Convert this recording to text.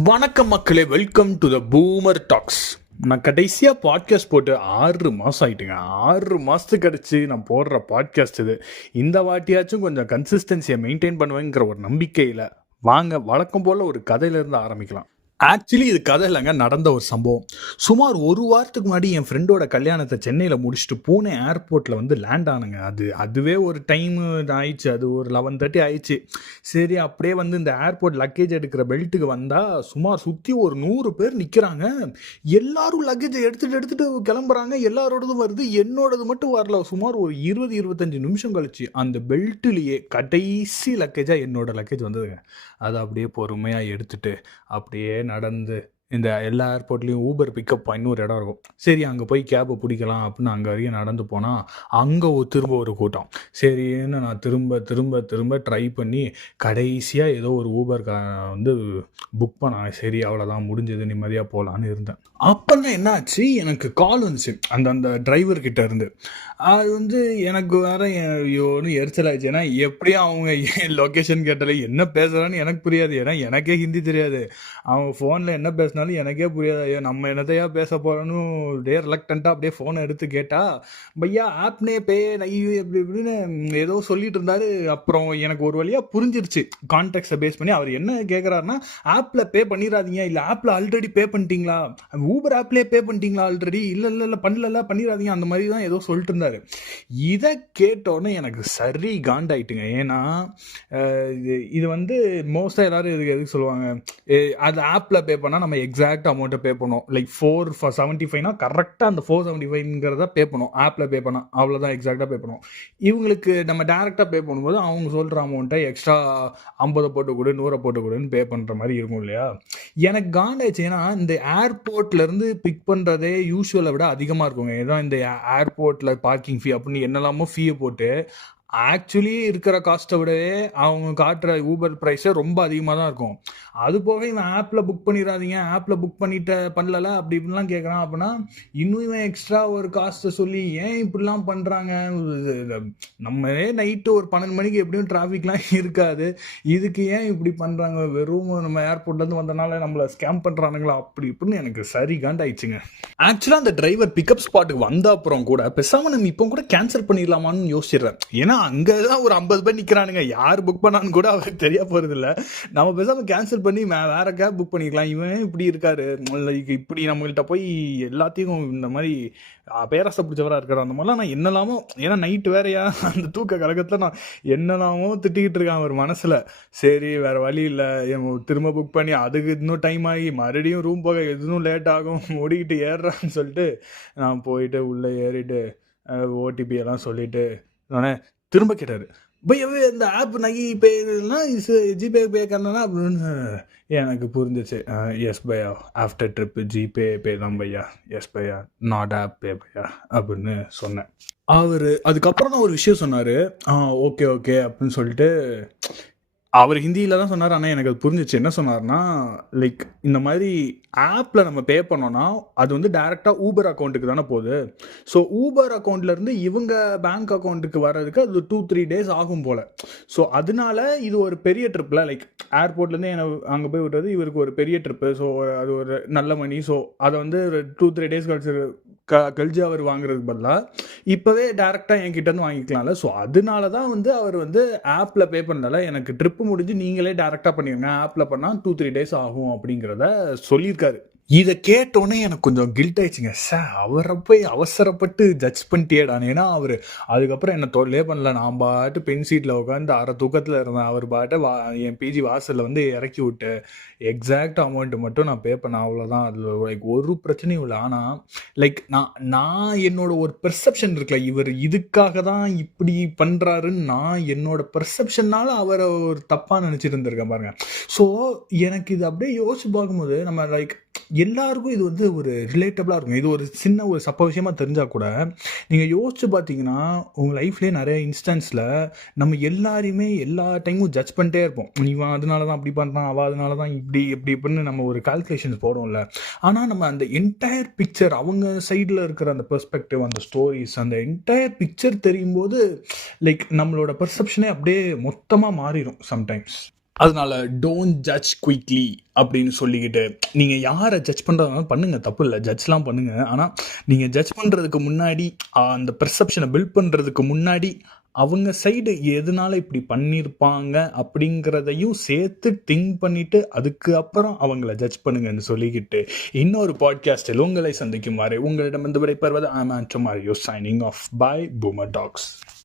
வணக்கம் மக்களே, welcome to the boomer tax. நான் கடைசியாக பாட்காஸ்ட் போட்டு 6 மாதம் ஆகிட்டுங்க. 6 மாதத்துக்கு கழிச்சு நான் போடுற பாட்காஸ்ட் இது. இந்த வாட்டியாச்சும் கொஞ்சம் கன்சிஸ்டன்சியை மெயின்டைன் பண்ணுவேங்கிற ஒரு நம்பிக்கையில் வாங்க வழக்கம் போல் ஒரு கதையிலேருந்து ஆரம்பிக்கலாம். ஆக்சுவலி இது கதை இல்லைங்க, நடந்த ஒரு சம்பவம். சுமார் ஒரு வாரத்துக்கு முன்னாடி என் ஃப்ரெண்டோட கல்யாணத்தை சென்னையில் முடிச்சுட்டு பூனே ஏர்போர்ட்டில் வந்து லேண்ட் ஆனுங்க. அதுவே ஒரு டைம் ஆயிடுச்சு. அது ஒரு 11:30 ஆயிடுச்சு. சரி, அப்படியே வந்து இந்த ஏர்போர்ட் லக்கேஜ் எடுக்கிற பெல்ட்டுக்கு வந்தால் சுமார் சுற்றி ஒரு 100 பேர் நிற்கிறாங்க. எல்லாரும் லக்கேஜை எடுத்துகிட்டு கிளம்புறாங்க. எல்லாரோடதும் வருது, என்னோடது மட்டும் வரல. சுமார் ஒரு 20-25 நிமிஷம் கழிச்சு அந்த பெல்ட்டுலேயே கடைசி லக்கேஜாக என்னோட லக்கேஜ் வந்ததுங்க. அதை அப்படியே பொறுமையாக எடுத்துட்டு அப்படியே நடந்து இந்த எல்லா ஏர்போர்ட்லேயும் ஊபர் பிக்கப் இன்னொரு இடம் இருக்கும். சரி, அங்கே போய் கேபை பிடிக்கலாம் அப்படின்னு அங்கே வரையும் நடந்து போனால் அங்கே திரும்ப ஒரு கூட்டம். சரின்னு நான் திரும்ப ட்ரை பண்ணி கடைசியாக ஏதோ ஒரு ஊபர் வந்து புக் பண்ணேன். சரி, அவ்வளோதான், முடிஞ்சது, நிம்மதியாக போகலான்னு இருந்தேன். அப்போ தான் என்ன ஆச்சு, எனக்கு கால் வந்துச்சு அந்த டிரைவர்கிட்ட இருந்து. அது வந்து எனக்கு வேற ஒன்று எரிச்சல் ஆயிடுச்சு. ஏன்னா எப்படியும் அவங்க லொக்கேஷன் கேட்டாலே என்ன பேசுகிறான்னு எனக்கு புரியாது. ஏன்னா எனக்கே ஹிந்தி தெரியாது. அவங்க ஃபோனில் என்ன பேசினாலும் எனக்கே புரியாது. ஐயோ, நம்ம என்னத்தையா பேச போகிறோன்னு டே ரிலக்டண்ட்டாக அப்படியே ஃபோனை எடுத்து கேட்டால், பையா ஆப்னே பே நையு எப்படி இப்படின்னு ஏதோ சொல்லிட்டு இருந்தாரு. அப்புறம் எனக்கு ஒரு வழியாக புரிஞ்சிருச்சு. கான்டெக்ட்டை பேஸ் பண்ணி அவர் என்ன கேட்குறாருன்னா, ஆப்பில் பே பண்ணிடாதீங்க, இல்லை ஆப்பில் ஆல்ரெடி பே பண்ணிட்டீங்களா, ஊபர் ஆப்லேயே பே பண்ணிட்டீங்களா ஆல்ரெடி, இல்லை பண்ணிடாதீங்க, அந்த மாதிரி தான் ஏதோ சொல்லிட்டு இருந்தாரு. இதை கேட்டோன்னே எனக்கு சரி காண்டாயிட்டுங்க. ஏன்னா இது வந்து மோஸ்ட்டாக எல்லாரும் எதுக்கு சொல்லுவாங்க, அது ஆப்பில் பே பண்ணால் நம்ம எக்ஸாக்ட் அமௌண்ட்டை பே பண்ணோம். லைக் 475 கரெக்டாக அந்த 475 பே பண்ணும். ஆப்பில் பே பண்ணால் அவ்வளோதான், எக்ஸாக்டாக பே பண்ணுவோம். இவங்களுக்கு நம்ம டேரெக்டாக பே பண்ணும்போது அவங்க சொல்கிற அமௌண்ட்டை எக்ஸ்ட்ரா 50 போட்டு கொடு, 100 போட்டு கொடுன்னு பே பண்ணுற மாதிரி இருக்கும் இல்லையா. எனக்கு காண்டாயிடுச்சு. ஏன்னா இந்த ஏர்போர்ட்லேருந்து பிக் பண்ணுறதே யூஸ்வலை விட அதிகமாக இருக்குங்க. ஏதோ இந்த ஏர்போர்ட்டில் பார்க்கிங் ஃபீ அப்படின்னு என்னெல்லாமோ ஃபீயை போட்டு ஆக்சுவலி இருக்கிற காஸ்ட்டை விடவே அவங்க காட்டுற ஊபர் ப்ரைஸே ரொம்ப அதிகமாக தான் இருக்கும். அது போக இவன் ஆப்பில் புக் பண்ணிடாதீங்க, ஆப்பில் புக் பண்ணல அப்படி இப்படிலாம் கேட்குறான். அப்படின்னா இன்னும் இவன் எக்ஸ்ட்ரா ஒரு காஸ்ட்டை சொல்லி ஏன் இப்படிலாம் பண்ணுறாங்க. நம்மளே நைட்டு ஒரு 12 மணிக்கு எப்படியும் டிராஃபிக்லாம் இருக்காது, இதுக்கு ஏன் இப்படி பண்ணுறாங்க. வெறும் நம்ம ஏர்போர்ட்லேருந்து வந்தனால நம்மளை ஸ்கேம் பண்ணுறானுங்களா அப்படி இப்படின்னு எனக்கு சரி காண்டாயிடுச்சுங்க. ஆக்சுவலாக அந்த டிரைவர் பிக்கப் ஸ்பாட்டுக்கு வந்த அப்புறம் கூட பேசாமல் நம்ம இப்போ கூட கேன்சல் பண்ணிடலாமான்னு யோசிச்சிடுறேன். ஏன்னா அங்கதான் ஒரு 50 பேர் நிக்கிறானுங்க. யார் புக் பண்ணான்னு கூட அவருக்கு தெரிய போறது இல்ல. நம்ம பேசாம கேன்சல் பண்ணி வேற கேப் புக் பண்ணிக்கலாம். இவன் இப்படி இருக்காரு, இப்படி நம்மகிட்ட போய் எல்லாத்தையும் இந்த மாதிரி பேராசை பிடிச்சவரா இருக்காரு. அந்த மாதிரிலாம் நான் என்னெல்லாமோ, ஏன்னா நைட்டு வேறையா அந்த தூக்க கழகத்துல நான் என்னெல்லாமோ திட்டிக்கிட்டு இருக்கேன் ஒரு மனசுல. சரி, வேற வழி இல்லை, திரும்ப புக் பண்ணி அதுக்கு இன்னும் டைம் ஆகி மறுபடியும் ரூம் போக எதுவும் லேட் ஆகும், ஓடிக்கிட்டு ஏறுறான்னு சொல்லிட்டு நான் போயிட்டு உள்ள ஏறிட்டு ஓடிபி எல்லாம் சொல்லிட்டு திரும்ப கேட்டாரு, பையா இந்த ஆப் நகி பேலாம் ஜிபே பே கண்ணா அப்படின்னு. எனக்கு புரிஞ்சிச்சு. எஸ் பையா, ஆஃப்டர் ட்ரிப் ஜிபே பே தான் பையா, S Bhaiya, not of pay பையா அப்படின்னு சொன்னேன். அவர் அதுக்கப்புறம் தான் ஒரு விஷயம் சொன்னார். ஓகே அப்படின்னு சொல்லிட்டு அவர் ஹிந்தியில் தான் சொன்னார். ஆனால் எனக்கு அது புரிஞ்சிச்சு. என்ன சொன்னார்னா, லைக் இந்த மாதிரி ஆப்பில் நம்ம பே பண்ணோன்னா அது வந்து டேரெக்டாக ஊபர் அக்கௌண்ட்டுக்கு தானே போகுது. ஸோ ஊபர் அக்கௌண்ட்லேருந்து இவங்க பேங்க் அக்கௌண்ட்டுக்கு வர்றதுக்கு அது 2-3 days ஆகும் போல். ஸோ அதனால இது ஒரு பெரிய ட்ரிப்பில், லைக் ஏர்போர்ட்லேருந்து என்னை அங்கே போய் விடுறது இவருக்கு ஒரு பெரிய ட்ரிப்பு. ஸோ அது ஒரு நல்ல மணி. ஸோ அதை வந்து 2-3 days கழிச்சு அவர் வாங்குறதுக்கு பதிலாக இப்போவே டேரெக்டாக என்கிட்டேருந்து வாங்கிக்கலாம்ல. ஸோ அதனால தான் வந்து அவர் வந்து ஆப்பில் பே பண்ணல, எனக்கு ட்ரிப்பு முடிஞ்சு நீங்களே டேரெக்டாக பண்ணிடுங்க, ஆப்பில் பண்ணால் 2-3 days ஆகும் அப்படிங்கிறத சொல்லியிருக்காரு. இதை கேட்டோன்னே எனக்கு கொஞ்சம் கில்ட் ஆயிடுச்சுங்க. அவரை போய் அவசரப்பட்டு ஜட்ஜ் பண்ணிட்டேடான். ஏன்னா அவர் அதுக்கப்புறம் என்ன தொல்லே பண்ணல. நான் பாட்டு பென் சீட்டில் உட்காந்து அரை தூக்கத்தில் இருந்தேன். அவர் பாட்டு என் பிஜி வாசலில் வந்து இறக்கி விட்டு எக்ஸாக்ட் அமௌண்ட்டு மட்டும் நான் பே பண்ணேன், அவ்வளோதான். அதில் லைக் ஒரு பிரச்சனையும் இல்லை. ஆனால் லைக் நான் என்னோட ஒரு பெர்செப்ஷன் இருக்குல்ல, இவர் இதுக்காக தான் இப்படி பண்ணுறாருன்னு நான் என்னோட பெர்செப்ஷனால் அவரை ஒரு தப்பாக நினச்சிட்டு இருந்திருக்கேன் பாருங்க. ஸோ எனக்கு இது அப்படியே யோசிச்சு பார்க்கும்போது நம்ம லைக் எல்லாருக்கும் இது வந்து ஒரு ரிலேட்டபிளாக இருக்கும். இது ஒரு சின்ன ஒரு சப்ப விஷயமா தெரிஞ்சால் கூட நீங்கள் யோசிச்சு பார்த்தீங்கன்னா உங்கள் லைஃப்லேயே நிறைய இன்ஸ்டன்ஸில் நம்ம எல்லாரையுமே எல்லா டைமும் ஜட்ஜ் பண்ணிட்டே இருப்போம். இவன் அதனால தான் அப்படி பண்ணுறான், அவள் அதனால தான் இப்படி இப்படின்னு நம்ம ஒரு கால்குலேஷன்ஸ் போடுவோம்ல. ஆனால் நம்ம அந்த என்டையர் பிக்சர், அவங்க சைடில் இருக்கிற அந்த பெர்ஸ்பெக்டிவ், அந்த ஸ்டோரிஸ், அந்த என்டையர் பிக்சர் தெரியும் போது லைக் நம்மளோட பெர்செப்ஷனே அப்படியே மொத்தமாக மாறிடும் சம்டைம்ஸ். அதனால டோன்ட் ஜட்ஜ் குயிக்லி அப்படின்னு சொல்லிக்கிட்டு, நீங்கள் யாரை ஜட்ஜ் பண்ணுறதுனால பண்ணுங்க, தப்பு இல்லை, ஜட்ஜ்லாம் பண்ணுங்க. ஆனால் நீங்கள் ஜட்ஜ் பண்ணுறதுக்கு முன்னாடி, அந்த பெர்செப்ஷனை பில்ட் பண்ணுறதுக்கு முன்னாடி அவங்க சைடு எதனால இப்படி பண்ணியிருப்பாங்க அப்படிங்கிறதையும் சேர்த்து திங்க் பண்ணிட்டு அதுக்கு அப்புறம் அவங்கள ஜட்ஜ் பண்ணுங்கன்னு சொல்லிக்கிட்டு, இன்னொரு பாட்காஸ்டில் உங்களை சந்திக்குமாறு உங்களிடம் விடைபெறுவது ஐ am Anto Mario, signing off by boomer tax.